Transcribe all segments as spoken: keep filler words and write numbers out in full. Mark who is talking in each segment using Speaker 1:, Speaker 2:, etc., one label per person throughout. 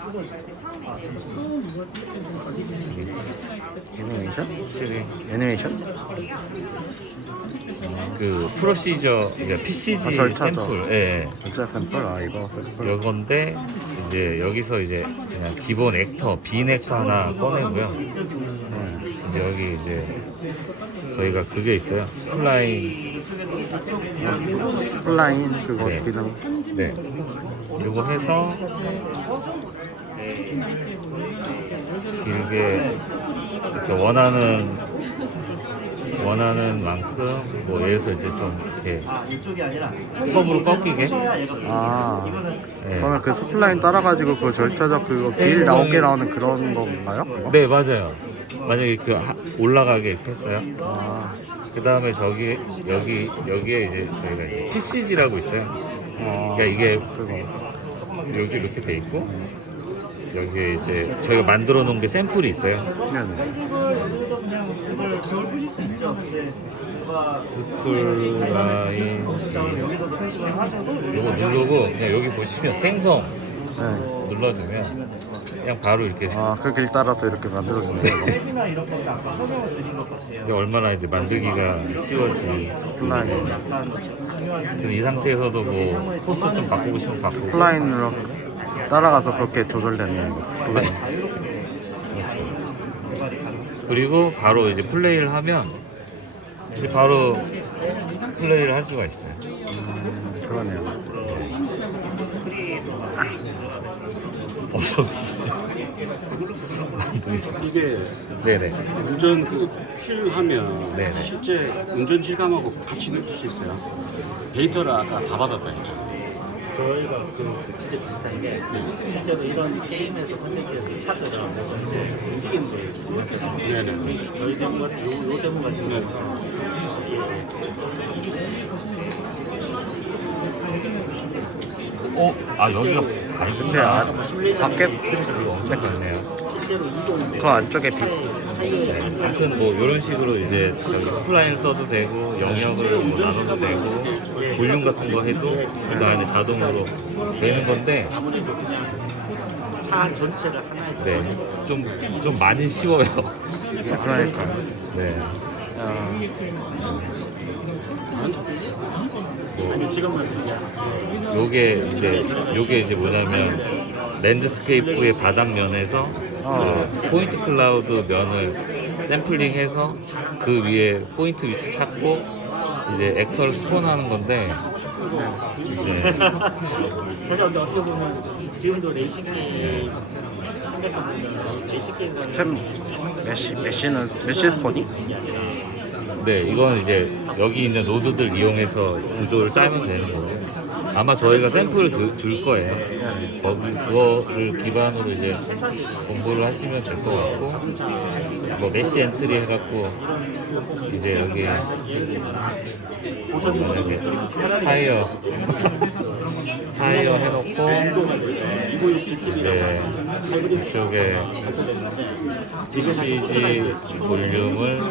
Speaker 1: 애니메이션? 애니메이션?
Speaker 2: 그 프로시저 그러니까 피씨지
Speaker 1: 아, 절차죠.
Speaker 2: 샘플. 예.
Speaker 1: 전체 샘플? 아 이거 샘플.
Speaker 2: 요건데 이제 여기서 이제 그냥 기본 액터 빈 액터 하나 꺼내고요.
Speaker 1: 네.
Speaker 2: 이제 여기 이제 저희가 그게 있어요. 스플라인.
Speaker 1: 플라인 그거
Speaker 2: 네.
Speaker 1: 기능.
Speaker 2: 네. 요거 해서 길게 이렇게 원하는 원하는 만큼 뭐 예를 들어서 이제 좀 이렇게 컵으로 꺾이게.
Speaker 1: 아
Speaker 2: 네.
Speaker 1: 그러면 그 스플라인 따라가지고 그 절차적 그거 길 나오게 나오는 그런 건가요? 그거?
Speaker 2: 네, 맞아요. 만약에 그 하- 올라가게 이렇게 했어요.
Speaker 1: 아,
Speaker 2: 그 다음에 저기 여기 여기에 이제 저희가 이제 피씨지라고 있어요.
Speaker 1: 아
Speaker 2: 그러니까 이게
Speaker 1: 그거.
Speaker 2: 여기 이렇게 돼 있고 여기에 이제 저희가 만들어 놓은 게 샘플이 있어요. 스플라인 요거 누르고 그냥 여기 보시면 생성
Speaker 1: 네.
Speaker 2: 눌러주면 그냥 바로 이렇게
Speaker 1: 아그 길 따라서 이렇게 만들어지네요.
Speaker 2: 이게 얼마나 이제 만들기가 쉬워지.
Speaker 1: 플라인.
Speaker 2: 이 상태에서도 뭐 코스 좀 바꾸고 싶으면 바꾸고.
Speaker 1: 플라인으로 따라가서 그렇게 조절되네요. 이거 플라인.
Speaker 2: 그리고 바로 이제 플레이를 하면 이제 바로 플레이를 할 수가 있어요.
Speaker 1: 음, 그러네요.
Speaker 2: 어서
Speaker 3: 이게
Speaker 2: 네네.
Speaker 3: 운전 그휠 하면
Speaker 2: 네네.
Speaker 3: 실제 운전 실감하고 같이 느낄 수 있어요. 데이터를 아까 다 받았다 했죠.
Speaker 4: 저희가 그 진짜 비슷한 게 실제로 이런 게임에서 콘텐츠에서 차들을 보고 이제 움직이는 거예요. 이렇게서
Speaker 3: 네네.
Speaker 4: 저희 데모 같은 요, 요 데모 같은
Speaker 3: 네.
Speaker 4: 경우는
Speaker 2: 어? 아 여기가 아니
Speaker 1: 근데 아, 밖에
Speaker 2: 이거 엄청 많네요.
Speaker 4: 실제로 이동
Speaker 1: 그 안쪽에 비.
Speaker 4: 타이어에 맞지
Speaker 2: 아무튼 뭐 이런 식으로 이제 저기 스플라인 써도 되고 영역을 뭐 나눠도 되고 볼륨 같은 거 해도 그 안에 자동으로 되는 건데
Speaker 4: 아무래도 그냥 차 전체를 하나에
Speaker 2: 네. 좀, 좀 많이 쉬워요.
Speaker 1: 그러니까.
Speaker 2: 네.
Speaker 1: 아,
Speaker 4: 아니 지금은 그냥
Speaker 2: 요게 이제 요게 이제 뭐냐면 랜드스케이프의 바닥면에서
Speaker 1: 어.
Speaker 2: 그 포인트 클라우드 면을 샘플링해서 그 위에 포인트 위치 찾고 이제 액터를 스폰하는 건데 네.
Speaker 4: 사실 근데 어떻게 보면 지금도 레이싱 게임 핸드폰 보면 레이싱 게임에서는
Speaker 1: 템 메시 메시는 메시 스포니?
Speaker 2: 네, 이건 이제 여기 있는 노드들 이용해서 구조를 짜면 되는 거고 아마 저희가 샘플을 드- 줄 거예요. 거기 그거를 기반으로 이제 공부를 하시면 될 것 같고 뭐 메시 엔트리 해갖고 이제 여기 만약에 타이어 타이어 해놓고
Speaker 4: 이구육 지티비라고
Speaker 2: 네, 이쪽에 피씨지 볼륨을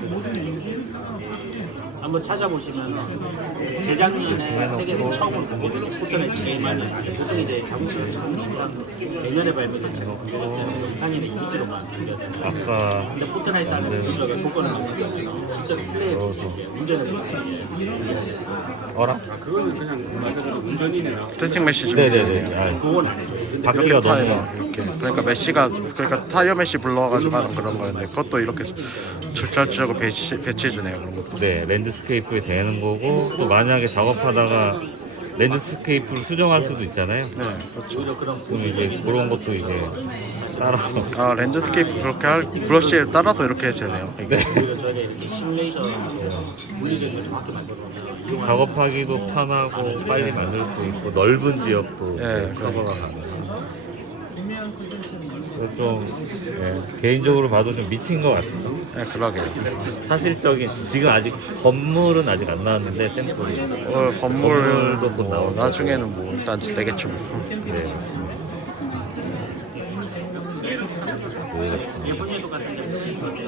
Speaker 4: 한번 찾아보시면 재작년에 세계에서 처음으로 공개된 포트나이트 게임 안에 보통 이제 자동차가 처음 영상 내년에 발매된 제가 공개될 때는 영상이나 이미지로만 공개하잖아요.
Speaker 2: 아까
Speaker 4: 근데 포트나이트 안에서 구조가 조건을 만들거든요. 실제로 플레이해 볼 수 있게 운전을 볼 수 있게 공개가 됐어요.
Speaker 2: 어라?
Speaker 3: 아, 그거는 그냥 말 그대로 운전이네요.
Speaker 1: 스트레칭 메시 좀.
Speaker 2: 네네네. 아,
Speaker 4: 그건 아니죠. 근데
Speaker 2: 바퀴가
Speaker 1: 타이어
Speaker 2: 너무
Speaker 1: 이렇게. 그러니까 메시가 그러니까 타이어 메시 불러가지고 하는 그런 거였는데 그것도 이렇게 절차적으로 배치 배치해 주네요 그런 것도.
Speaker 2: 네, 랜드스케이프에 되는 거고 또 만약에 작업하다가 랜드스케이프를 수정할 수도 있잖아요.
Speaker 1: 네, 그렇죠.
Speaker 4: 오히려 그런
Speaker 2: 그럼 이제 그런 것도 이제 따라서
Speaker 1: 아 랜드스케이프 그렇게 할 브러쉬에 따라서 이렇게 되네요.
Speaker 2: 네.
Speaker 4: 오히려 저희가 이렇게 시뮬레이션 물리적인 걸 정확히 만들어놓으면 이용하는
Speaker 2: 작업하기도 편하고 빨리 만들 수 있고 넓은 지역도
Speaker 1: 네,
Speaker 2: 커버가 가능해요. 좀 네, 개인적으로 봐도 좀 미친 것 같아요.
Speaker 1: 네, 그러게요.
Speaker 2: 사실적인 지금 아직 건물은 아직 안 나왔는데 샘플이
Speaker 1: 어, 건물도
Speaker 2: 건물도 곧
Speaker 1: 뭐
Speaker 2: 나오고.
Speaker 1: 나중에는 뭐 일단 되겠죠. 뭐.
Speaker 2: 네.